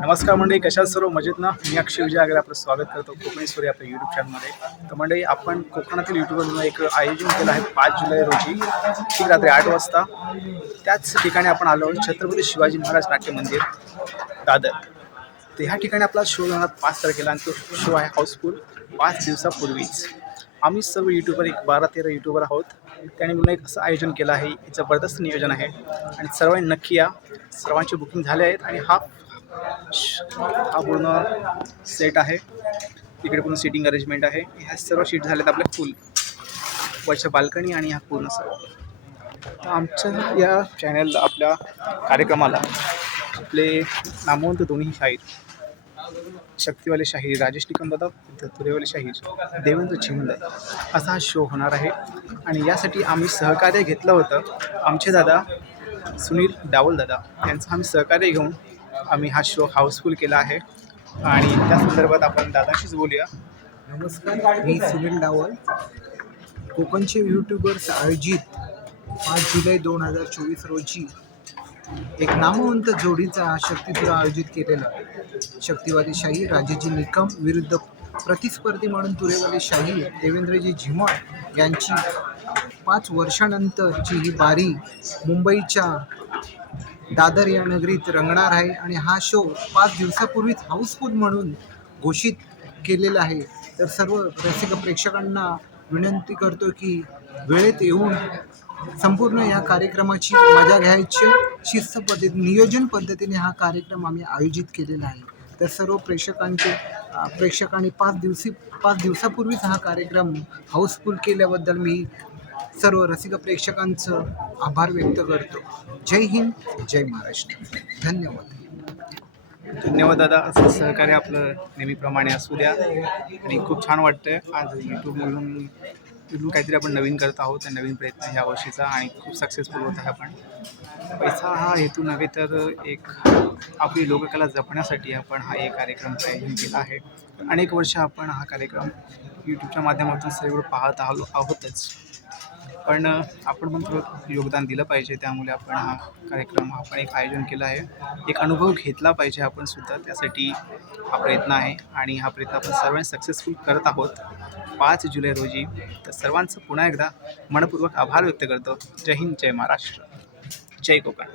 नमस्कार मंडळी कशा सर्व? मजेत ना? मी अक्षय विजय आगरे आपलं स्वागत करतो कोकणेश्वरी आपल्या युट्यूब चॅनलमध्ये तर मंडळी आपण कोकणातील यूट्यूबवरून एक आयोजन केलं आहे पाच जुलै रोजी ठीक रात्री आठ वाजता. त्याच ठिकाणी आपण आलो छत्रपती शिवाजी महाराज नाट्य मंदिर दादर. तर ह्या ठिकाणी आपला शो जाणार पाच तारखेला आणि तो शो आहे हाऊसफुल पाच दिवसापूर्वीच. आम्ही सर्व यूट्यूबर एक बारा तेरा यूट्यूबर आहोत. त्याने मिळून एक असं आयोजन केलं आहे. जबरदस्त नियोजन आहे. आणि सर्वांनी नक्की या. सर्वांचे बुकिंग झाले आहेत आणि हा हा पूर्ण सेट आहे. इकडे पूर्ण सिटिंग अरेंजमेंट आहे. ह्या सर्व शीट झाल्यात आपल्या फुल वरच्या बाल्कनी आणि ह्या पूर्ण सर्व तर आमच्या या चॅनलला आपल्या कार्यक्रमाला आपले नामवंत दोन्ही शाहीर. शक्तीवाले शाहीर राजेश निकमदादा धतुरेवाले शाहीर देवेंद्र चिमले असा हा शो होणार आहे. आणि यासाठी आम्ही सहकार्य घेतलं होतं आमचे दादा सुनील डावल दादा. यांचं आम्ही सहकार्य घेऊन आम्ही हा शो हाऊसफुल केला आहे. आणि त्या संदर्भात आपण दादाशीच बोलूया. नमस्कार मी सुनील डावल. कोकणचे यूट्यूबर्स आयोजित पाच जुलै दोन हजार चोवीस रोजी एक नामवंत जोडीचा शक्तीपुरा आयोजित केलेला. शक्तिवादी शाही राजेजी निकम विरुद्ध प्रतिस्पर्धी म्हणून तुरेवाले शाही देवेंद्रजी झिमळ यांची पाच वर्षानंतरची ही बारी मुंबईच्या दादर या नगरीत रंगणार आहे आणि हा शो पाच दिवसापूर्वीच हाऊसफुल म्हणून घोषित केलेला आहे. तर सर्व रसिक प्रेक्षकांना विनंती करतो की वेळेत येऊन संपूर्ण या कार्यक्रमाची मजा घ्यायची. शिस्त पद्धती नियोजन पद्धतीने हा कार्यक्रम आम्ही आयोजित केलेला आहे. तर सर्व प्रेक्षकांचे प्रेक्षकांनी पाच दिवशी पाच दिवसापूर्वीच हा कार्यक्रम हाऊसफुल केल्याबद्दल मी सर्व रसिक प्रेक्षकांचं आभार व्यक्त करतो. जय हिंद जय महाराष्ट्र. धन्यवाद. धन्यवाद दादा. असं सहकार्य आपलं नेहमीप्रमाणे असू द्या. आणि खूप छान वाटतंय. आज यूट्यूबमधून यूट्यूब काहीतरी आपण नवीन करत आहोत त्या नवीन प्रयत्न ह्या वर्षीचा आणि खूप सक्सेसफुल होत आहे आपण. पैसा हा हेतू नव्हे तर एक आपली लोककला जपण्यासाठी आपण हा एक कार्यक्रम आयोजन केला आहे. अनेक वर्ष आपण हा कार्यक्रम यूट्यूबच्या माध्यमातून सर्व पाहत आलो आहोतच. पण आपण पण थोडं योगदान दिलं पाहिजे. त्यामुळे आपण हा कार्यक्रम आपण एक आयोजन केला आहे. एक अनुभव घेतला पाहिजे आपण सुद्धा. त्यासाठी हा प्रयत्न आहे आणि हा प्रयत्न आपण सर्वांनी सक्सेसफुल करत आहोत. पाच जुलै रोजी तर सर्वांचं पुन्हा एकदा मनपूर्वक आभार व्यक्त करतो. जय हिंद जय महाराष्ट्र. जय कोकण.